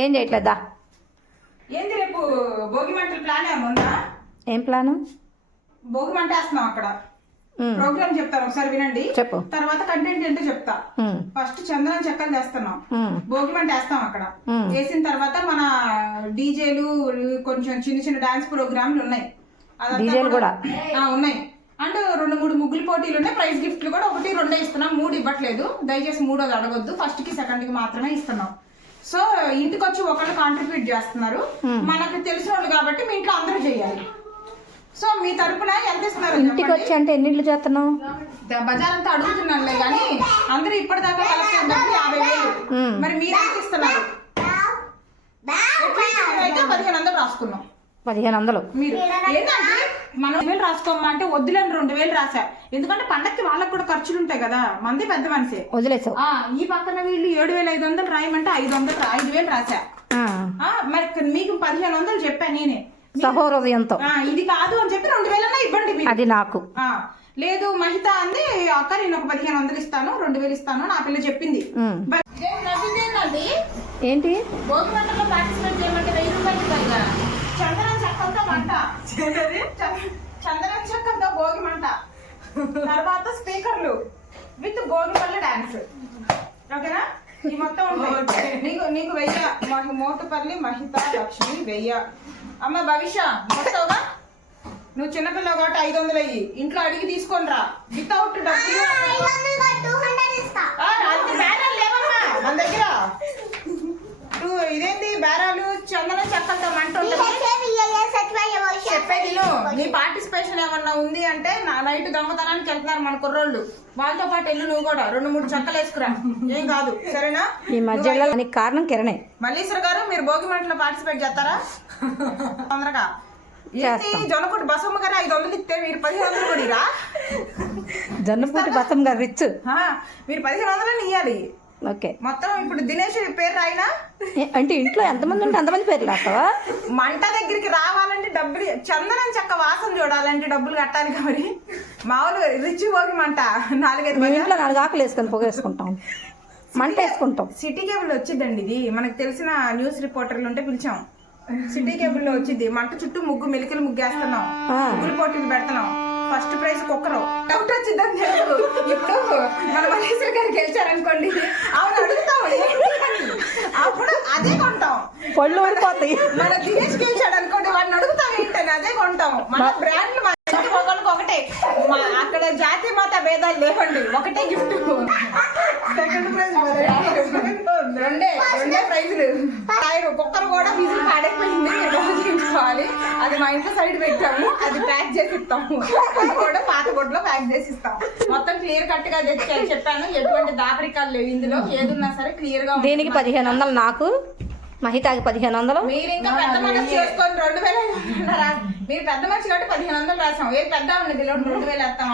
ఏం చేయట్లేదా? ఏంది రేపు భోగి మంటల ప్లాన్ ఏమన్నా? ఏం ప్లాను? భోగి మంట వేస్తున్నాం అక్కడ. ప్రోగ్రామ్ చెప్తాను, ఒకసారి వినండి. చెప్పు. తర్వాత కంటెంట్ ఏంటో చెప్తా. ఫస్ట్ చందనం చెక్కలు వేస్తున్నాం, భోగి మంట వేస్తాం అక్కడ. వేసిన తర్వాత మన డీజేలు, కొంచెం చిన్న చిన్న డాన్స్ ప్రోగ్రాంలు ఉన్నాయి. ఉన్నాయి. అండ్ 2-3 ముగ్గులు పోటీలు ఉన్నాయి. ప్రైజ్ గిఫ్ట్లు కూడా 1-2 ఇస్తున్నాం, 3 ఇవ్వట్లేదు. దయచేసి 3ది అడగొద్దు, ఫస్ట్ కి సెకండ్ కి మాత్రమే ఇస్తున్నాం. సో ఇంటికి వచ్చి ఒకళ్ళు కాంట్రిబ్యూట్ చేస్తున్నారు, మనకు తెలిసిన వాళ్ళు కాబట్టి మీ ఇంట్లో అందరూ చేయాలి. సో మీ తరపున ఎంత ఇస్తున్నారు? ఇంటికి వచ్చి అంటే ఎన్ని ఇళ్ళు చేస్తున్నావు? బజార్ అంతా అడుగుతున్నానులే కానీ అందరూ ఇప్పటిదాకా కలెక్షన్ 50,000. మరి మీరు ఎంత ఇస్తున్నారు? అయితే 1,500 రాసుకున్నాం. 1,500 మీరు ఏంటంటే మనం 2,000 రాసుకోమ్మా అంటే వద్దులేని 2,000 రాశా. ఎందుకంటే పండక్కి వాళ్ళకి కూడా ఖర్చులు ఉంటాయి కదా, మంది పెద్ద మనిషి వదిలేసావు. ఈ పక్కన వీళ్ళు 7,500 రాయమంటే 5,000 రాశా. మరి మీకు 1,500 చెప్పాను నేనే సహోదయంతో. ఇది కాదు అని చెప్పి 2,000 ఇవ్వండి. అది నాకు లేదు మహిత అంది, అక్క నేను ఒక 1,500 ఇస్తాను, 2,000 ఇస్తాను నా పిల్ల చెప్పింది. ఏంటి భోగి మంటలో పార్టిసిపేట్ చేయమంటే 1,000 రూపాయలు ఇవ్వాలి. చందనం చెక్కలతో మంట, చందనం చెక్కలతో భోగి మంట, తర్వాత స్పీకర్లు విత్ భోగి పళ్ళ డాన్స్. ఓకేనా? ఈ మొత్తం ఉంటాయి. నీకు 1,000 మోటుపల్లి మహిత లక్ష్మి 1,000. అమ్మ భవిష్య మొత్తవుగా నువ్వు చిన్నపిల్లవు కాబట్టి 500 అయ్యి ఇంట్లో అడిగి తీసుకొని రా. వితౌట్ డబ్బులు బేరాలు లేవమ్మా మన దగ్గర. ఇదేంటి బేరాలు? చందన చెక్కలతో మంట చెప్పేది. నీ పార్టిసిపేషన్ ఏమన్నా ఉంది అంటే నైట్ దొంగతనానికి వెళ్తున్నారు మన కుర్రోళ్ళు, వాళ్ళతో పాటు వెళ్ళు నువ్వు కూడా. 2-3 చెక్కలు వేసుకురా, ఏం కాదు సరేనా? ఈ మధ్యలో కారణం కిరణే. మల్లీశ్వర గారు మీరు భోగి మంటలో పార్టిసిపేట్ చేస్తారా? తొందరగా జొన్నపూటి బసమ్మ గారు 500 ఇస్తే మీరు 1,500 కొడిరా. జొన్నపూటి బసమ్మ గారు రిచ్, మీరు 1,500 ఇవ్వాలి. ఓకే. మొత్తం ఇప్పుడు దినేష్ పేరు రాయినా అంటే ఇంట్లో ఎంతమంది ఉంటే అంతమంది పేర్లు రాస్తావా? మంట దగ్గరికి రావాలంటే డబ్బులు, చందనం చెక్క వాసన చూడాలంటే డబ్బులు కట్టాలి. కాబట్టి మామూలు రిచ్ భోగి మంట 4-5 ఇంట్లో 4 ఆకులు వేసుకొని పొగేసుకుంటాం, మంట వేసుకుంటాం. సిటీ కేబుల్ వచ్చిందండి ఇది, మనకు తెలిసిన న్యూస్ రిపోర్టర్లు ఉంటే పిలిచాం. సిటీ కేబుల్ లో వచ్చింది. మంట చుట్టూ మెలికలు ముగ్గేస్తున్నాం, ముగ్గులు పోటీలు పెడుతున్నాం. First prize cooker. డౌట్ వచ్చిందని తెలుసు. ఇప్పుడు మన మల్లేశ్వర గారికి గెలిచారనుకోండి, అవును అడుగుతాం, అప్పుడు అదే కొంటాం. పళ్ళు ఊడిపోతాయి. మన దినేష్ గెలిచాడు అనుకోండి, వాడిని అడుగుతాం ఏంటని అదే కొంటాం. మన బ్రాండ్లు ఒకటే, అక్కడ జాతి మాత భేదాలు లేవండి, ఒకటే గిఫ్ట్. సెకండ్ ప్రైజ్ 2 ప్రైజులు. కుక్కర్ కూడా ఫీజులు పాడైపోయింది, రోజుకోవాలి. అది మా ఇంట్లో సైడ్ పెట్టాము, అది ప్యాక్ చేసి ఇస్తాము. అది కూడా పాత గుడ్లో ప్యాక్ చేసి ఇస్తాం. మొత్తం క్లియర్ కట్ గా చెప్పాను, ఎటువంటి దాపరికాలు లేవు ఇందులో. ఏదున్నా సరే క్లియర్ గా. దీనికి 1,500 నాకు, మహితాకి 1,500. మీరు ఇంకా పెద్ద మనసు చేసుకొని 2,000. మీరు పెద్ద మనిషి కాబట్టి 1,500 రాసాం. ఏ పెద్ద ఉన్నది 2,000 వేస్తాం.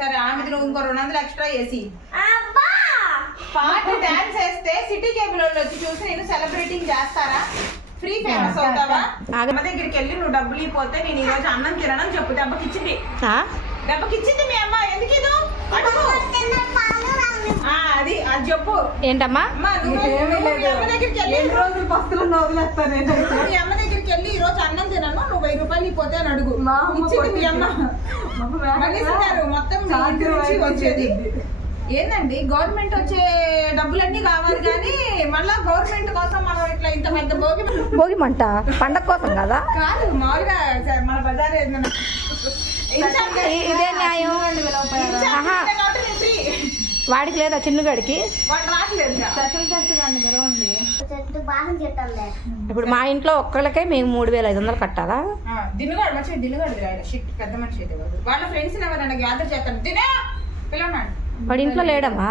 సరే ఆమెది నువ్వు ఇంకో 200 ఎక్స్ట్రా వేసి పాట డాన్స్ వేస్తే సిటీ కేబుల్ వాళ్ళు వచ్చి చూసి నేను సెలబ్రేటింగ్ చేస్తారా? ఫ్రీ ఫేమస్ అవుతావా? అమ్మ దగ్గరికి వెళ్ళి నువ్వు డబ్బులు ఇపోతే నేను ఈ రోజు అన్నం తినడం చెప్పు. దెబ్బకిచ్చింది మీ అమ్మ. ఎందుకు ఇది అది చెప్పు. ఏంటమ్మా? అమ్మ దగ్గరికి వెళ్ళి 2 రోజులు పస్తులు వదిలేస్తాను. మీ అమ్మ దగ్గరికి వెళ్ళి ఈ రోజు అన్నం తినను, నువ్వు 1,000 రూపాయలు ఇపోతే అని అడుగు. ఇచ్చింది మీ అమ్మ. మొత్తం వచ్చేది ఏందండి, గవర్నమెంట్ వచ్చే డబ్బులన్నీ కావాలి కానీ మళ్ళా గవర్నమెంట్ కోసం మనం ఇట్లా ఇంత పెద్ద భోగి మంట పండగ కోసం కదా కాదు, మామూలుగా మన బజార్ ఇదే న్యాయం. వాడికి లేదా చిన్నుగాడికి? వాడు రావట్లేదు. ఇప్పుడు మా ఇంట్లో ఒక్కళ్ళకే మేము 3,500 కట్టాలా? దినుగాడు మంచిగా, దినుగాడు పెద్ద మనిషి అయితే వాళ్ళ ఫ్రెండ్స్ ఎవరైనా గ్యాదర్ చేస్తాను. దినే పిల్లన్నాడు, వాడి ఇంట్లో లేడమ్మా.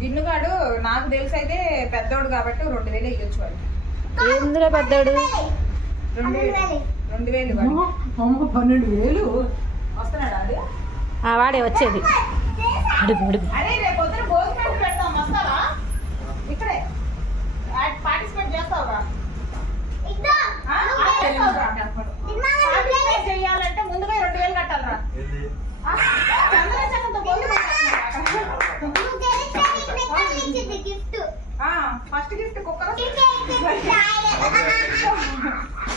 దిన్నుగాడు నాకు తెలిసి అయితే పెద్దోడు కాబట్టి 2,000 ఇవ్వచ్చు. వాడు ఎందులో పెద్దోడు? 2,000 12,000 వస్తున్నాడు. అది వాడే వచ్చేది. అరే రేపు పొద్దున భోగి మంట పెడతాం, వస్తావా? ఇక్కడే పార్టిసిపేట్ చేస్తావుగా? పార్టిసిపేట్ చేయాలంటే ముందుగా 2,000 కట్టాలరా. చంద్రచక్రంతో భోగి ఫస్ట్ గిఫ్ట్ కుక్కర్.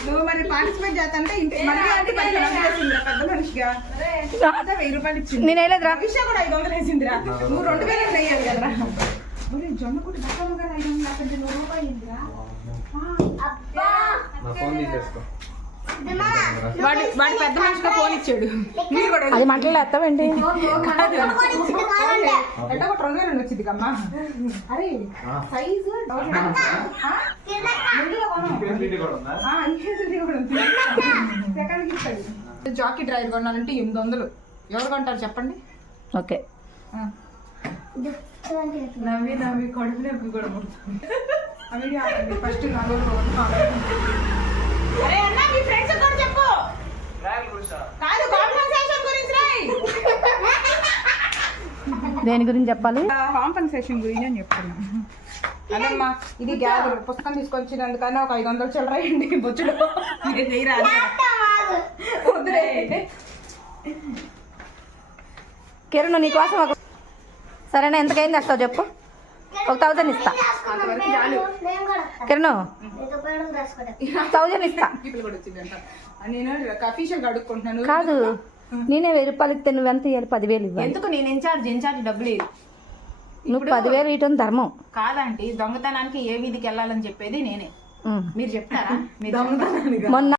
నువ్వు మరి పార్టిసిపేట్ చేస్తా ఇంటి మళ్ళీ అంటే పెద్ద మనిషిగా 1000 రూపాయలు ఇచ్చింది. నేను వేయలేదురా. విషయ కూడా 500 వేసిందిరా. నువ్వు 2000 అయ్యారు కదరా. జొన్న కూడా బట్టమ్మ గారు 500 లేకపోతే 100 రూపాయలు అయిందిరా. వాడి పెద్ద మనిషిగా ఫోన్ ఇచ్చాడు. మీరు కూడా అది మంటలు ఎత్తావేంటి? ఎట్టో ఒక 2000 వచ్చింది కమ్మా. అరే సైజు జాకీ డ్రైవర్ కొన్నానంటే 800. ఎవరు కొంటారు చెప్పండి? ఓకే. నవ్వి కడుపు నొప్పి కూడా పుడుతుంది. ఫస్ట్ అరే అన్న మీ ఫ్రెండ్స్ కూడా చెప్పు. కాదు కాంపెన్సేషన్ గురించి రాయ్. దేని గురించి చెప్పాలి? కాంపెన్సేషన్ గురించి అని చెప్తున్నా. అదమ్మా ఇది గ్యాస్ పుస్తకం తీసుకొచ్చినందుకన్నా ఒక 500 చిల్లరాయండి బొచ్చుడు. కిరణ్ నీకోసం ఒక సరేనా ఎంతకైంది వస్తావు చెప్పు. 1000 ఇస్తా. కిరణ్ 1000 ఇస్తా. నేను అఫీషియల్గా అడుక్కుంటున్నాను. కాదు నేనే 1000 రూపాయలు ఇస్తే నువ్వెంత ఇవ్వాలి? 10,000 ఇవ్వాలి. ఎందుకు నేను ఇన్ఛార్జ్ డబ్బులు లేదు. నువ్వు 10,000 ఇవ్వటం ధర్మం కాదంటే దొంగతనానికి ఏ వీధికి వెళ్ళాలని చెప్పేది నేనే. మీరు చెప్తారా? మొన్న